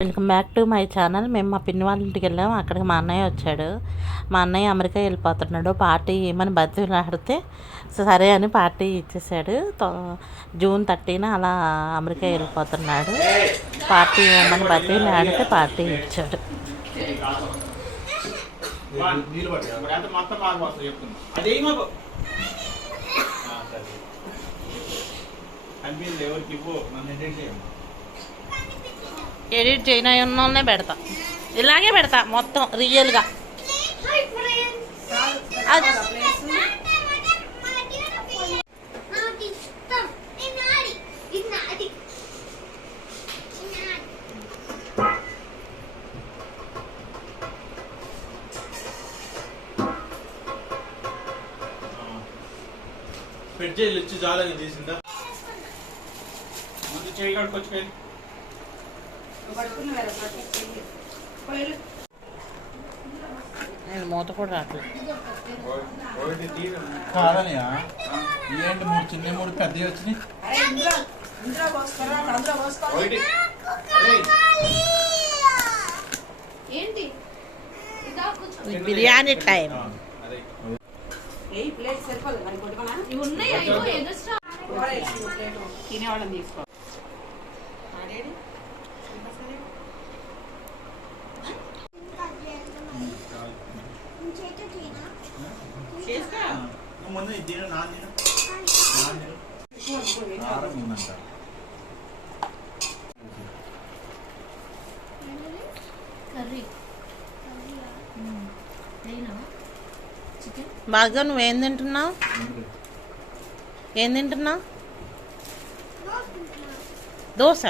Welcome back to my channel. మేము మా పిన్ని వాళ్ళ ఇంటికి వెళ్ళాము. అక్కడికి మా అన్నయ్య వచ్చాడు. మా అన్నయ్య అమెరికా వెళ్ళిపోతున్నాడు. పార్టీ ఏమని బతిలాడితే సరే అని పార్టీ ఇచ్చేసాడు. జూన్ 30న అలా అమెరికా వెళ్ళిపోతున్నాడు. పార్టీ ఏమని బతిలాడితే పార్టీ ఇచ్చాడు. ఎడిట్ చేయననే పెడతా, ఇలాగే పెడతా మొత్తం రియల్గా. పెట్టి వచ్చి జాలగా తీసిందా ముందు చేయి కడుకొచ్చుకోండి. నేను మూత కూడా రావట్లేదు. కాదనియా ఏంటి 3 చిన్న 3 పెద్దవి వచ్చినాయి. బిర్యానీ టైం. తినేవాళ్ళని తీసుకో. ముందు దీని నాన్న ఉందంట. బాగా నువ్వేం తింటున్నావు? ఏం తింటున్నావు? దోశ.